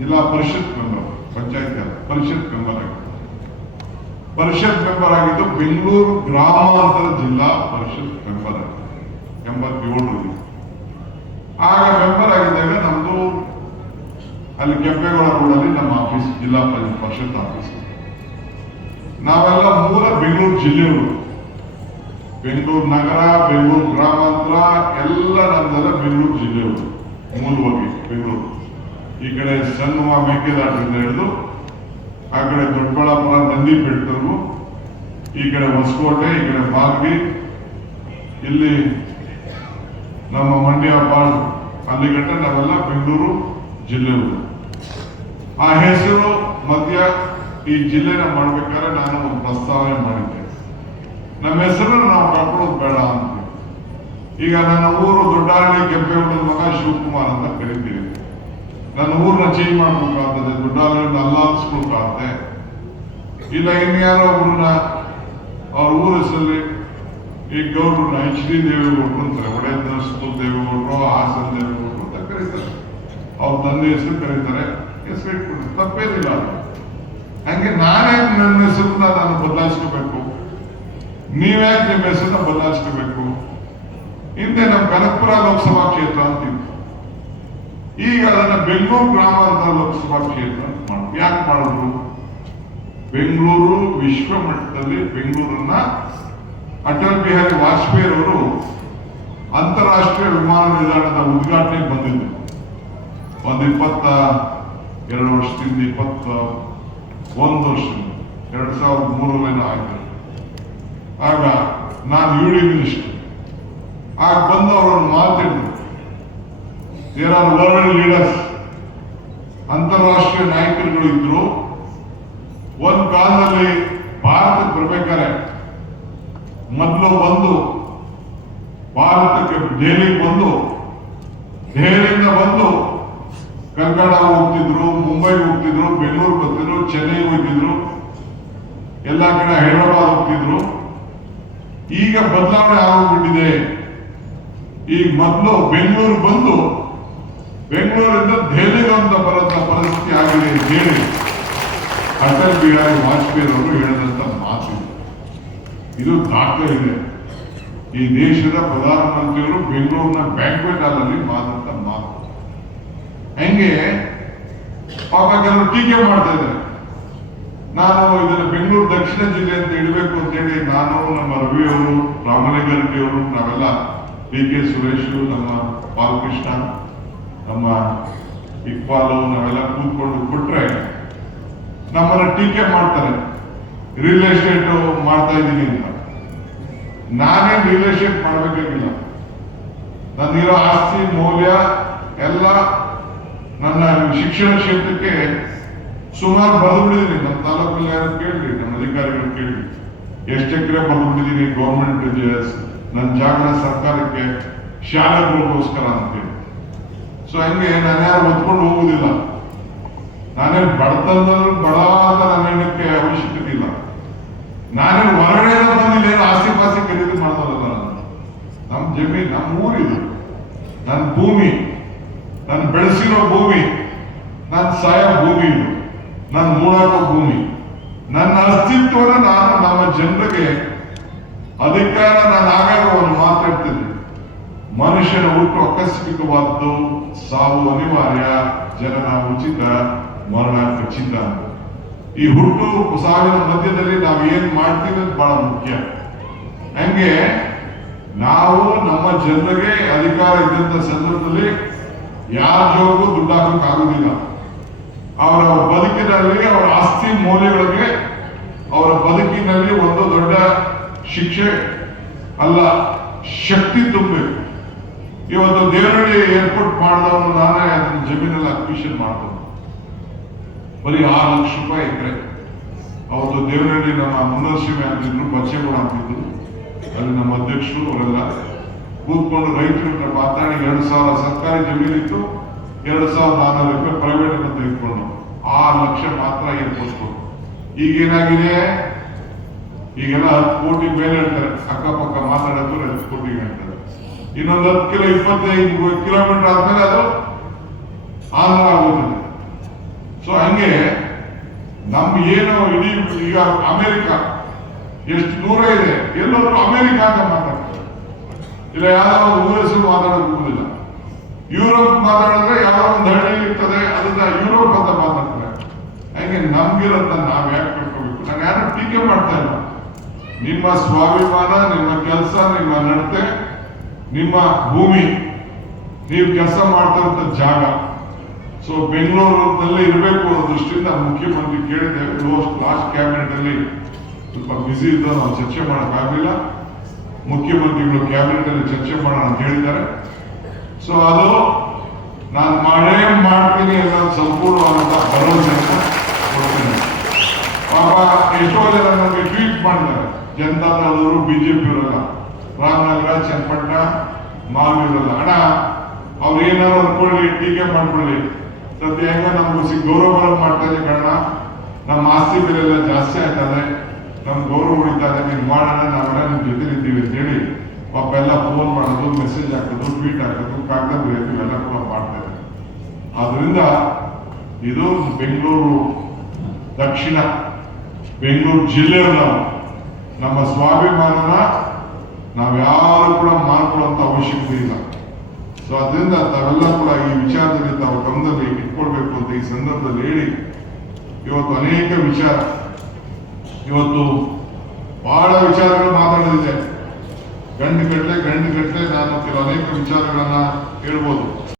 ಜಿಲ್ಲಾ ಪರಿಷತ್ ಮೆಂಬರ್ ಪಂಚಾಯತ್ ಅಲ್ಲ ಪರಿಷತ್ ಮೆಂಬರ್ ಪರಿಷತ್ ಮೆಂಬರ್ ಆಗಿದ್ದು ಬೆಂಗಳೂರು ಗ್ರಾಮಾಂತರ ಜಿಲ್ಲಾ ಪರಿಷತ್ ಮೆಂಬರ್ ಎಂಬತ್ತೇಳು ಆಗ ಮೆಂಬರ್ ಆಗಿದ್ದಾಗ ನಮ್ದು ಅಲ್ಲಿ ಕೆಂಪೇಗೌಡ ರೋಡಲ್ಲಿ ನಮ್ಮ ಆಫೀಸ್ ಜಿಲ್ಲಾ ಪರಿ- ಪರಿಷತ್ ಆಫೀಸ್ ನಾವೆಲ್ಲ ಮೂಲ ಬೆಂಗಳೂರು ಜಿಲ್ಲೆಯವರು ಬೆಂಗಳೂರು ನಗರ, ಬೆಂಗಳೂರು ಗ್ರಾಮಾಂತರ, ಎಲ್ಲ ನಮ್ದೆಲ್ಲ ಬೆಂಗಳೂರು ಜಿಲ್ಲೆಯವರು ಮೂಲವಾಗಿ ಬೆಂಗಳೂರು. ಈ ಕಡೆ ಸಣ್ಣ ಮೇಕೆದಾಟದಿಂದ ಹಿಡಿದು, ಆ ಕಡೆ ದೊಡ್ಡಬಳ್ಳಾಪುರ, ನಂದಿ ಬೆಟ್ಟದವರೆಗೂ ಈ ಕಡೆ ಹೊಸಕೋಟೆ, ಈ ಕಡೆ ಬಾಗ್ಲಿ ಇಲ್ಲಿ ನಮ್ಮ ಮಂಡ್ಯ, ಬಾಳ್ ಅಲ್ಲಿಗಂಟ ನಾವೆಲ್ಲ ಬೆಂಗಳೂರು ಜಿಲ್ಲೆಗಳು ಆ ಹೆಸರು ಮಧ್ಯ ಈ ಜಿಲ್ಲೆನ ಮಾಡ್ಬೇಕಾದ್ರೆ ನಾನು ಒಂದು ಪ್ರಸ್ತಾವನೆ ಮಾಡಿದ್ದೆ. ನಮ್ಮ ಹೆಸರನ್ನು ನಾವು ಕಳ್ಕೊಳ್ಳೋದು ಬೇಡ ಅಂತ. ಈಗ ನನ್ನ ಊರು ದೊಡ್ಡಹಳ್ಳಿ ಕೆಂಪೇಗೌಡನ ಮಗ ಶಿವಕುಮಾರ್ ಅಂತ ಕರಿತೀವಿ. ನನ್ನ ಊರನ್ನ ಚೇಂಜ್ ಮಾಡ್ಬೇಕಾಗ್ತದೆ ದೊಡ್ಡಹಳ್ಳಿಯಿಂದ ಅಲ್ಲಾಡಿಸ್ಬೇಕಾಗತ್ತೆ ಇಲ್ಲ ಇನ್ಯಾರೋ ಒಬ್ಬರನ್ನ ಅವ್ರ ಊರ ಹೆಸರಲ್ಲಿ ಈ ಗೌರವನ ಎಚ್ ಡಿ ದೇವೇಗೌಡರು ಅಂತಾರೆ. ಒಡೆಯ ನರಸಿಂಹ ದೇವೇಗೌಡರು, ಹಾಸನ ದೇವೇಗೌಡರು ಅಂತ ಕರೀತಾರೆ. ಅವ್ರ ತಂದೆ ಹೆಸರು ಕರೀತಾರೆ. ಹೆಸರು ಇಟ್ಕೊಂಡು ತಪ್ಪೇನಿಲ್ಲ. ಹಂಗೆ ನಾನೇ ನನ್ನ ಹೆಸರನ್ನ ನಾನು ಬದಲಾಯಿಸ್ಕೋಬೇಕು. ನೀವ್ಯಾಕೆ ನಿಮ್ಮ ಹೆಸರನ್ನ ಬದಲಾಯಿಸ್ಕೋಬೇಕು? ಹಿಂದೆ ನಮ್ಮ ಕನಕಪುರ ಲೋಕಸಭಾ ಕ್ಷೇತ್ರ ಅಂತಿತ್ತು. ಈಗ ಅದನ್ನ ಬೆಂಗಳೂರು ಗ್ರಾಮಾಂತರ ಲೋಕಸಭಾ ಕ್ಷೇತ್ರ ಯಾಕೆ ಮಾಡಿದ್ರು ಬೆಂಗಳೂರು ವಿಶ್ವ ಮಟ್ಟದಲ್ಲಿ ಬೆಂಗಳೂರನ್ನ ಅಟಲ್ ಬಿಹಾರಿ ವಾಜಪೇಯಿ ಅವರು ಅಂತಾರಾಷ್ಟ್ರೀಯ ವಿಮಾನ ನಿಲ್ದಾಣದ ಉದ್ಘಾಟನೆಗೆ ಬಂದಿದ್ದರು ಒಂದು ಇಪ್ಪತ್ತ, ಎರಡು ವರ್ಷದಿಂದ ಇಪ್ಪತ್ತ ಒಂದು ವರ್ಷ ಎರಡು ಸಾವಿರದ ಮೂರರಲ್ಲಿ ಆಗಿದೆ ಆಗ ನಾನು ಯೂಡಿ ಮಿನಿಸ್ಟರ್. ಆಗ ಬಂದವರು ಮಾತಿದ್ರು ದೇರ್ ಆರ್ ವರ್ಲ್ಡ್ ಲೀಡರ್ಸ್ ಅಂತಾರಾಷ್ಟ್ರೀಯ ನಾಯಕರುಗಳು ಇದ್ರು, ಒಂದು ಕಾಲದಲ್ಲಿ ಭಾರತಕ್ಕೆ ಬರ್ಬೇಕಾರೆ ಮೊದಲು ಬಂದು ಭಾರತಕ್ಕೆ ದೆಹಲಿಗೆ ಬಂದು, ದೆಹಲಿಯಿಂದ ಬಂದು ಕನ್ನಡ ಹೋಗ್ತಿದ್ರು ಮುಂಬೈಗೆ ಹೋಗ್ತಿದ್ರು, ಬೆಂಗಳೂರು ಬರ್ತಿದ್ರು, ಚೆನ್ನೈ ಹೋಗ್ತಿದ್ರು, ಎಲ್ಲ ಕಡೆ ಹೈದರಾಬಾದ್ ಹೋಗ್ತಿದ್ರು. ಈಗ ಬದಲಾವಣೆ ಆಗೋಗ್ಬಿಟ್ಟಿದೆ. ಈಗ ಮೊದಲು ಬೆಂಗಳೂರು ಬಂದು ಬೆಂಗಳೂರಿಂದ ದೆಹಲಿಗೆ ಅಂತ ಬರೋಂಥ ಪರಿಸ್ಥಿತಿ ಆಗಿದೆ ಅಂತ ಹೇಳಿ ಅಟಲ್ ಬಿಹಾರಿ ವಾಜಪೇಯಿ ಅವರು ಹೇಳಿದಂತ ಮಾತು ಇದು. ದಾಖಲೆ ಇದೆ. ಈ ದೇಶದ ಪ್ರಧಾನಮಂತ್ರಿಗಳು ಬೆಂಗಳೂರಿನ ಬ್ಯಾಂಕ್ವೆಟ್ ಹಾಲಲ್ಲಿ ಮಾದಂತ ಮಾತು. ಹೆಂಗೆ? ಪಾಪ ಕೆಲವರು ಟೀಕೆ ಮಾಡ್ತಾ ಇದ್ದಾರೆ. ನಾನು ಇದನ್ನ ಬೆಂಗಳೂರು ದಕ್ಷಿಣ ಜಿಲ್ಲೆ ಅಂತ ಇಡಬೇಕು ಅಂತ ಹೇಳಿ ನಾನು ನಮ್ಮ ರವಿ ಅವರು ರಾಮಲಿಂಗಾರೆಡ್ಡಿ ಅವರು, ನಾವೆಲ್ಲ ಡಿ ಕೆ ಸುರೇಶ್ ನಮ್ಮ ಬಾಲಕೃಷ್ಣ ನಮ್ಮ ಇಕ್ಬಾಲು ನಾವೆಲ್ಲ ಕೂತ್ಕೊಂಡು ಕೊಟ್ರೆ ನಮ್ಮನ್ನ ಟೀಕೆ ಮಾಡ್ತಾರೆ. ರಿಯಲ್ ಎಸ್ಟೇಟ್ ಮಾಡ್ತಾ ಇದ್ದೀನಿ ಅಂತ. ನಾನೇನ್ ರಿಯಲ್ ಎಸ್ಟೇಟ್ ಮಾಡ್ಬೇಕಾಗಿಲ್ಲ. ನನ್ನಿರೋ ಆಸ್ತಿ, ಮೌಲ್ಯ ಎಲ್ಲ ನನ್ನ ಶಿಕ್ಷಣ ಕ್ಷೇತ್ರಕ್ಕೆ ಸುಮಾರು ಬರೆದ್ಬಿಟ್ಟಿದ್ದೀನಿ ನಮ್ಮ ತಾಲೂಕಲ್ಲಿ ಯಾರು ಕೇಳ್ರಿ ನಮ್ಮ ಅಧಿಕಾರಿಗಳು ಕೇಳ್ರಿ ಎಷ್ಟು ಎಕರೆ ಬರೆದ್ಬಿಟ್ಟಿದ್ದೀನಿ ಗೌರ್ಮೆಂಟ್ ನನ್ನ ಜಾಗ ಸರ್ಕಾರಕ್ಕೆ ಶಾಲೆಗಳಿಗೋಸ್ಕರ ಅಂತೇಳಿ ಸೊ ಹಂಗೆ ನಾನು ಯಾರು ಒತ್ಕೊಂಡು ಹೋಗುದಿಲ್ಲ. ನಾನೇ ಬಡತನದಲ್ಲಿ ಬಡ ಅಂತ ನನ್ನ ಹೇಳಕ್ಕೆ ಅವಶ್ಯಕತೆ ಇಲ್ಲ ನಾನೇ ಹೊರಗಡೆ ಬಂದಿಲ್ಲ ಏನು ಆಸ್ತಿ ಪಾಸ್ತಿ ಖರೀದಿ ಮಾಡ್ತಾರಲ್ಲ ನಾನು. ನಮ್ಮ ಜಮೀನ್ ನಮ್ಮ ಊರಿದು. ನನ್ನ ಭೂಮಿ, ನಾನು ಬೆಳೆಸಿರೋ ಭೂಮಿ ನನ್ನ ಸಾಯ ಭೂಮಿ ಇದು ನನ್ನ ಮೂಡಾಕೋ ಭೂಮಿ, ನನ್ನ ಅಸ್ತಿತ್ವನ ನಾನು ನಮ್ಮ ಜನರಿಗೆ ಅಧಿಕಾರ ನಾನು ಆಗಾಗ ಒಂದು ಮಾತಾಡ್ತಿದ್ದೆ ಮನುಷ್ಯನ ಹುಟ್ಟು ಆಕಸ್ಮಿಕವಾದ್ದು ಸಾವು ಅನಿವಾರ್ಯ, ಜನನ ಉಚಿತ, ಮರಣ ಖಚಿತ. ಈ ಹುಟ್ಟು ಸಾವಿನ ಮಧ್ಯದಲ್ಲಿ ನಾವು ಏನ್ ಮಾಡ್ತೀವಿ ಅಂತ ಬಹಳ ಮುಖ್ಯ. ಹಂಗೆ ನಾವು ನಮ್ಮ ಜನರಿಗೆ ಅಧಿಕಾರ ಇದ್ದಂತ ಸಂದರ್ಭದಲ್ಲಿ ಯಾರ ಜೋಗು ದುಡ್ಡು ಹಾಕಕ್ ಆಗುದಿಲ್ಲ ಅವರ ಬದುಕಿನಲ್ಲಿ, ಅವರ ಆಸ್ತಿ ಮೌಲ್ಯಗಳಿಗೆ ಅವರ ಬದುಕಿನಲ್ಲಿ ಒಂದು ದೊಡ್ಡ ಶಿಕ್ಷೆ ಅಲ್ಲ, ಶಕ್ತಿ ತುಂಬಬೇಕು. ಇವತ್ತು ದೇವನಹಳ್ಳಿ ಏರ್ಪೋರ್ಟ್ ಮಾಡಿದವನು ನಾನೇ ಅದನ್ನ ಜಮೀನಲ್ಲಿ ಅಕ್ವಿಷನ್ ಮಾಡ್ತೇನೆ. ಬರೀ ಆರು ಲಕ್ಷ ರೂಪಾಯಿ ಇದ್ರೆ ಅವತ್ತು ದೇವನಹಳ್ಳಿ ನಮ್ಮ ಮುನ್ನರಸಿಂಹ ಅಂತಿದ್ರು ಬಚ್ಚೇಗೌಡ ಅಂತಿದ್ರು ಅಲ್ಲಿ ನಮ್ಮ ಅಧ್ಯಕ್ಷರು ಅವರೆಲ್ಲ ಕೂತ್ಕೊಂಡು ರೈತರ ಮಾತಾಡಿ ಎರಡು ಸಾವಿರ ಸರ್ಕಾರಿ ಜಮೀನಿತ್ತು ಎರಡು ಸಾವಿರದ ನಾನ್ನೂರು ರೂಪಾಯಿ ಪ್ರೈವೇಟ್ ಅಂತ ತೆಗೆದುಕೊಂಡು ಆರು ಲಕ್ಷ ಮಾತ್ರ ಈಗ ಈಗೇನಾಗಿದೆ ಈಗೆಲ್ಲ ಹತ್ತು ಕೋಟಿ ಮೇಲೆ ಹೇಳ್ತಾರೆ, ಅಕ್ಕಪಕ್ಕ ಮಾತಾಡೋದು ಹತ್ತು ಕೋಟಿ ಹೇಳ್ತಾರೆ. ಇನ್ನೊಂದು ಹತ್ತು ಕಿಲೋ ಇಪ್ಪತ್ತೈದು ಕಿಲೋಮೀಟರ್ ಆದ್ಮೇಲೆ ಅದು ಆಂಧ್ರ ಆಗುತ್ತದೆ. ನಮಗೆ ನಮ್ ಏನು ಇಡೀ ಈಗ ಅಮೆರಿಕ, ಎಷ್ಟು ದೂರ ಇದೆ, ಎಲ್ಲರೂ ಅಮೆರಿಕ ಅಂತ ಮಾತಾಡ್ತಾರೆ. ಇಲ್ಲ ಯಾವ್ದೋ ಒಂದು ಊರ ಹೆಸರು ಮಾತಾಡೋಕೆ ಹೋಗುದಿಲ್ಲ ಯುರೋಪ್ ಮಾತಾಡಿದ್ರೆ ಯಾರೋ ಒಂದು ಹಳ್ಳಿ ಇರ್ತದೆ ಅದನ್ನ ಯುರೋಪ್ ಅಂತ ಮಾತಾಡ್ತಾರೆ. ಹಂಗೆ ನಮ್ಗಿರೋದನ್ನ ನಾವ್ ಯಾಕೆ ಕಟ್ಕೋಬೇಕು ನಾನು ಯಾರು ಟೀಕೆ ಮಾಡ್ತಾ ಇಲ್ಲ. ನಿಮ್ಮ ಸ್ವಾಭಿಮಾನ, ನಿಮ್ಮ ಕೆಲಸ, ನಿಮ್ಮ ನಡತೆ ನಿಮ್ಮ ಭೂಮಿ, ನೀವು ಕೆಲಸ ಮಾಡ್ತಂತ ಜಾಗ. ಸೊ ಬೆಂಗಳೂರಿನಲ್ಲಿ ಇರಬೇಕು ಅನ್ನೋ ದೃಷ್ಟಿಯಿಂದ ಮುಖ್ಯಮಂತ್ರಿ ಕೇಳಿದ್ದೇವೆ ಲಾಸ್ಟ್ ಕ್ಯಾಬಿನೆಟ್ ಅಲ್ಲಿ ಸ್ವಲ್ಪ ಬ್ಯುಸಿ ಇದ್ದ ನಾವು ಚರ್ಚೆ ಮಾಡೋಕ್ಕಾಗಲಿಲ್ಲ ಮುಖ್ಯಮಂತ್ರಿಗಳು ಕ್ಯಾಬಿನೆಟ್ ಅಲ್ಲಿ ಚರ್ಚೆ ಮಾಡೋಣ ಅಂತ ಹೇಳಿದ್ದಾರೆ. ಸೊ ಅದು ನಾನು ಮಾಡೇ ಮಾಡ್ತೀನಿ ಅನ್ನೋ ಸಂಪೂರ್ಣವಾದಂತ ಭರವಸೆಯನ್ನು ಕೊಡ್ತೀನಿ. ಪಾಪ ಎಷ್ಟೋ ಜನ ನಮಗೆ ಟ್ವೀಟ್ ಮಾಡಿದ್ದಾರೆ. ಜೆ ಬಿಜೆಪಿ ಅವರಲ್ಲ. ರಾಮನಗರ, ಚನ್ನಪಟ್ಟಣ ಮಾಲೂರಲ್ಲ ಅಣ್ಣ, ಅವ್ರು ಏನಾದ್ರು ಅನ್ಕೊಳ್ಳಿ ಟೀಕೆ ಮಾಡ್ಕೊಳ್ಳಿ ಸದ್ಯ ಹೆಂಗ ನಮ್ಗೆ ಗೌರವ ಮಾಡ್ತಾ ಇದೆ ಕಣ ನಮ್ಮ ಆಸ್ತಿ ಬೆಲೆ ಎಲ್ಲ ಜಾಸ್ತಿ ಆಗ್ತದೆ ನಮ್ಮ ಗೌರವ ಉಳಿತಾ ಇದೆ. ನೀವು ಮಾಡೋಣ ನಾವೆಲ್ಲ ನಿಮ್ ಜೊತೆ ಇದ್ದೀವಿ ಅಂತ ಹೇಳಿ ಪಾಪ ಎಲ್ಲ ಫೋನ್ ಮಾಡೋದು ಮೆಸೇಜ್ ಹಾಕೋದು ಟ್ವೀಟ್ ಹಾಕೋದು ಕಾಗದ ಬರೆಯೋದು ಎಲ್ಲ ಕೂಡ ಮಾಡ್ತಾ ಇದೆ ಆದ್ರಿಂದ ಇದು ಬೆಂಗಳೂರು ದಕ್ಷಿಣ, ಬೆಂಗಳೂರು ಜಿಲ್ಲೆಯವರು ನಮ್ಮ ಸ್ವಾಭಿಮಾನನ ನಾವ್ಯಾರು ಕೂಡ ಮಾಡ್ಕೊಳ್ಳುವಂತ ಅವಶ್ಯಕತೆ ಇಲ್ಲ. ಸೊ ಅದರಿಂದ ತಾವೆಲ್ಲ ಕೂಡ ಈ ವಿಚಾರದಲ್ಲಿ ತಾವು ಗಮನದಲ್ಲಿ ಇಟ್ಕೊಳ್ಬೇಕು ಅಂತ ಈ ಸಂದರ್ಭದಲ್ಲಿ ಹೇಳಿ, ಇವತ್ತು ಅನೇಕ ವಿಚಾರ, ಇವತ್ತು ಬಹಳ ವಿಚಾರಗಳು ಮಾತಾಡೋದಿದೆ ಗಂಡು ಗಟ್ಟಲೆ ಗಂಡು ಗಟ್ಟಲೆ ನಾನು ಕೆಲವು ಅನೇಕ ವಿಚಾರಗಳನ್ನ ಹೇಳ್ಬೋದು.